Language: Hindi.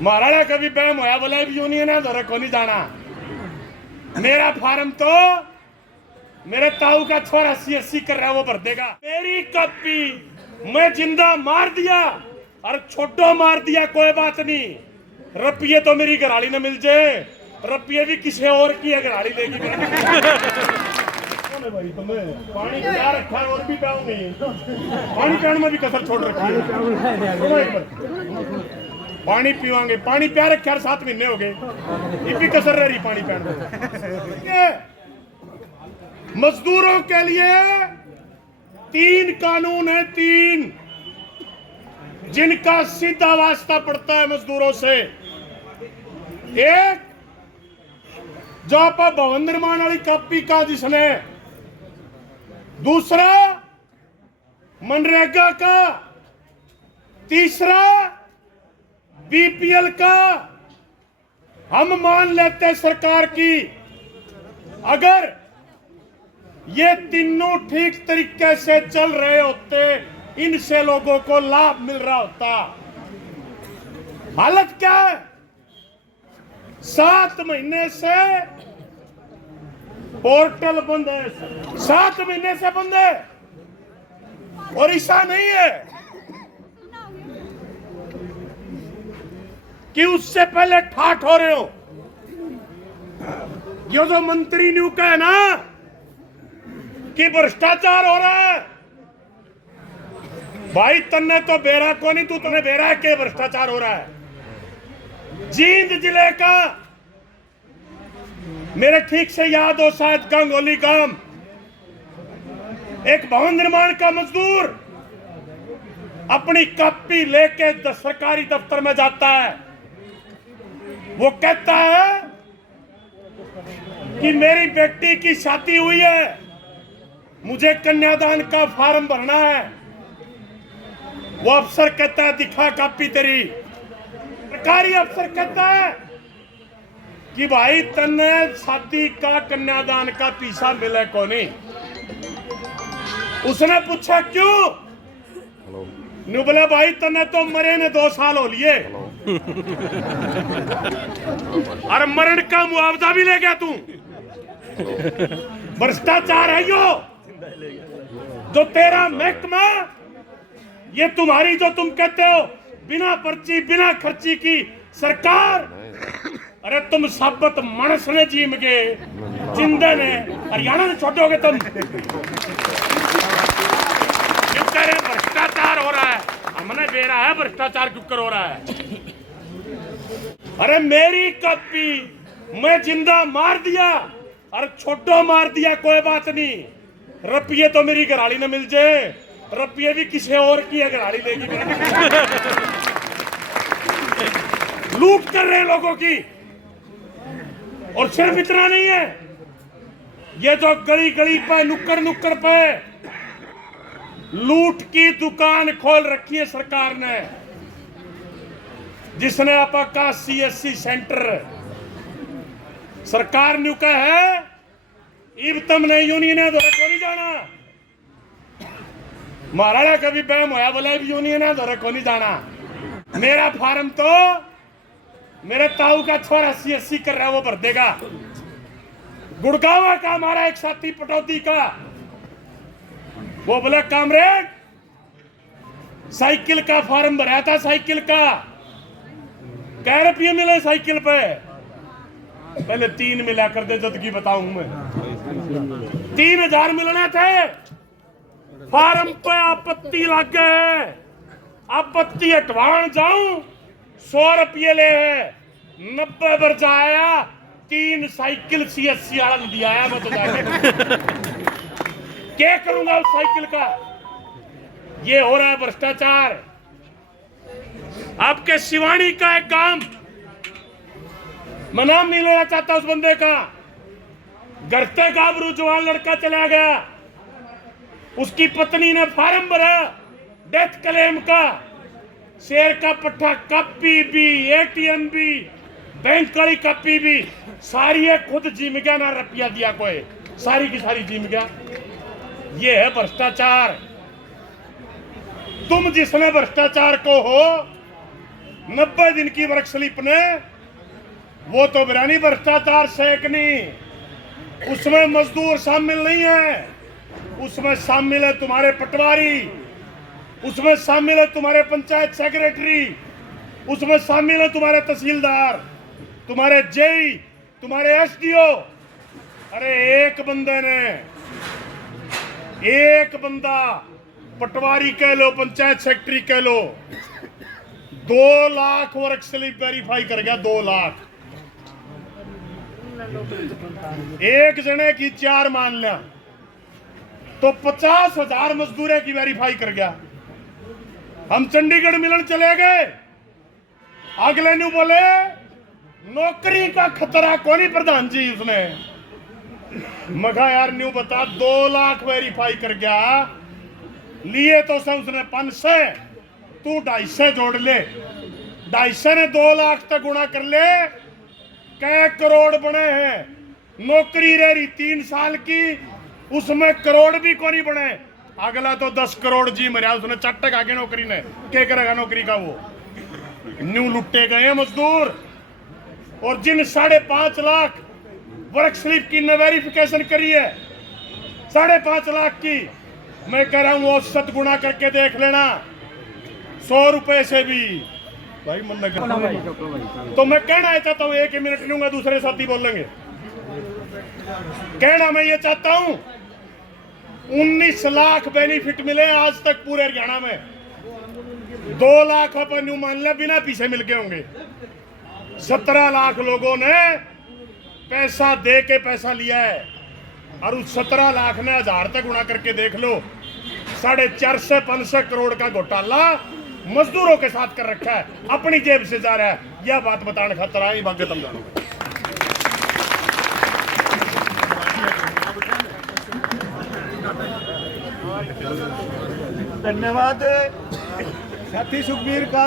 महाराणा कभी बहम होया बोला यूनियन है धोरे को नहीं जाना। मेरा फार्म तो मेरे ताऊ का छोरा CSC कर रहा है वो भर देगा। मेरी कॉपी मैं जिंदा मार दिया और छोटो मार दिया कोई बात नहीं। रुपये तो मेरी घराड़ी ने मिल जाए, रुपये भी किसी और की है घराड़ी लेगी। भाई तुम्हें पानी पिला रखा है और भी पाऊं नहीं, पानी पीने में भी कसर छोड़ रखी है। पानी पीवांगे, पानी प्या रखा 7 महीने हो गए, ये भी कसर रह रही पानी पीने। मजदूरों के लिए 3 कानून है, 3 जिनका सीधा वास्ता पड़ता है मजदूरों से। एक जो आप भवन निर्माण वाली कॉपी का जिसने, दूसरा मनरेगा का, तीसरा BPL का। हम मान लेते सरकार की अगर ये तीनों ठीक तरीके से चल रहे होते, इनसे लोगों को लाभ मिल रहा होता। हालत क्या है? 7 महीने से पोर्टल बंद है, 7 महीने से बंद है। और ऐसा नहीं है कि उससे पहले ठाठ हो रहे हो। ये जो मंत्री न्यू का है ना कि भ्रष्टाचार हो रहा है, भाई तन्ने तो बेरा को नहीं, तू तुम्हें बेरा है कि भ्रष्टाचार हो रहा है। जींद जिले का, मेरे ठीक से याद हो शायद, गंगोली गांव, एक भवन निर्माण का मजदूर अपनी कॉपी लेके सरकारी दफ्तर में जाता है। वो कहता है कि मेरी बेटी की शादी हुई है, मुझे कन्यादान का फॉर्म भरना है। वो अफसर कहता है दिखा कॉपी तेरी। सरकारी अफसर कहता है कि भाई तन्ने शादी का कन्यादान का पैसा मिले को नहीं। उसने पूछा क्यों? नु बोला भाई तन्ने तो मरे ने 2 साल हो लिए और मरण का मुआवजा भी ले गया तू। भ्रष्टाचार है यो जो तेरा महकमा, ये तुम्हारी जो तुम कहते हो बिना पर्ची बिना खर्ची की सरकार। अरे तुम साबत मानस ने जीम के जिंदे ने हरियाणा ने छोड़ोगे तुम। क्यों कह रहे भ्रष्टाचार हो रहा है? हमने बेरा है भ्रष्टाचार क्यों कर हो रहा है? अरे मेरी कॉपी मैं जिंदा मार दिया और छोटो मार दिया कोई बात नहीं। रुपये तो मेरी घराड़ी ने मिल जाए, रुपये भी किसी और की है घराड़ी लेगी। लूट कर रहे लोगों की। और सिर्फ इतना नहीं है, ये जो गली गली पे नुक्कड़ नुक्कड़ पे लूट की दुकान खोल रखी है सरकार ने, जिसने आपका CSC सेंटर सरकार ने कहा है इब तुमने यूनियन है धोरे को नहीं जाना। महाराणा कभी बहम होया बोला यूनियन है धोरे को नहीं जाना। मेरा फार्म तो मेरे ताऊ का छोरा CSC कर रहा है वो भर देगा। गुड़गावा का हमारा एक साथी पटौदी का, वो बोला कामरेड साइकिल का फार्म भराया था, साइकिल का कै रुपये मिले साइकिल पे? पहले 3 मिला कर दे जद की बताऊं मैं। 3000 मिलने थे, फार्म पे आपत्ति लग गए। आपत्ति हटवान जाऊं 100 रुपये ले है, 90 बरजा आया। 3 साइकिल CSC वाला दिया आया। मैं तो जाके क्या करूंगा उस साइकिल का? ये हो रहा है भ्रष्टाचार। आपके शिवानी का एक काम, मैं नाम नहीं लेना चाहता उस बंदे का, गरते गाबरू जवान लड़का चला गया। उसकी पत्नी ने फार्म भरा डेथ क्लेम का, शेयर का पट्टा, कॉपी भी, ATM भी, बैंक वाली कॉपी भी, सारी है खुद जिम गया, ना रुपया दिया कोई, सारी की सारी जिम गया। ये है भ्रष्टाचार। तुम जिसमें भ्रष्टाचार को हो 90 दिन की वर्क स्लिप ने, वो तो बिरानी भ्रष्टाचार सेकनी, उसमें मजदूर शामिल नहीं है, उसमें शामिल है तुम्हारे पटवारी, उसमें शामिल है तुम्हारे पंचायत सेक्रेटरी, उसमें शामिल है तुम्हारे तहसीलदार, तुम्हारे जेई, तुम्हारे एसडीओ। अरे एक बंदे ने, एक बंदा पटवारी कह लो, पंचायत सेक्रेटरी कह लो, 2 लाख वर्क स्लिप वेरीफाई कर गया। 2 लाख एक जने की 4 मान लिया तो 50,000 मजदूरे की वेरीफाई कर गया। हम चंडीगढ़ मिलन चले गए, अगले न्यू बोले नौकरी का खतरा कौन ही प्रधान जी उसने। मगा यार न्यू बता, 2 लाख वेरीफाई कर गया, लिए तो उसने 500, तू 250 जोड़ ले, 250 ने 2 लाख तक गुणा कर ले, कै करोड़ बने हैं। नौकरी रह रही 3 साल की, उसमें करोड़ भी को नहीं बने। अगला तो 10 करोड़ जी मरिया, उसने चट्टक आगे नौकरी ने, क्या करेगा नौकरी का वो। न्यू लुट्टे गए मजदूर। और जिन 5.5 लाख वर्क स्लिप की वेरिफिकेशन करी है, 5.5 लाख की, मैं कह रहा हूं औसत गुणा करके देख लेना, 100 रुपए से भी भाई मन लगा। तो मैं कहना चाहता हूं, 1 मिनट लूंगा, दूसरे साथी बोलेंगे। कहना मैं ये चाहता हूं, 19 लाख बेनिफिट मिले आज तक पूरे हरियाणा में। 2 लाख अपन मान लिया बिना पीछे मिल के होंगे। 17 लाख लोगों ने पैसा दे के पैसा लिया है, और उस 17 लाख ने 1000 तक गुणा करके देख लो, 450 से 500 करोड़ का घोटाला मजदूरों के साथ कर रखा है, अपनी जेब से जा रहा है। यह बात बताने खातर आई, बाकी तुम जानो। धन्यवाद साथी सुखबीर का।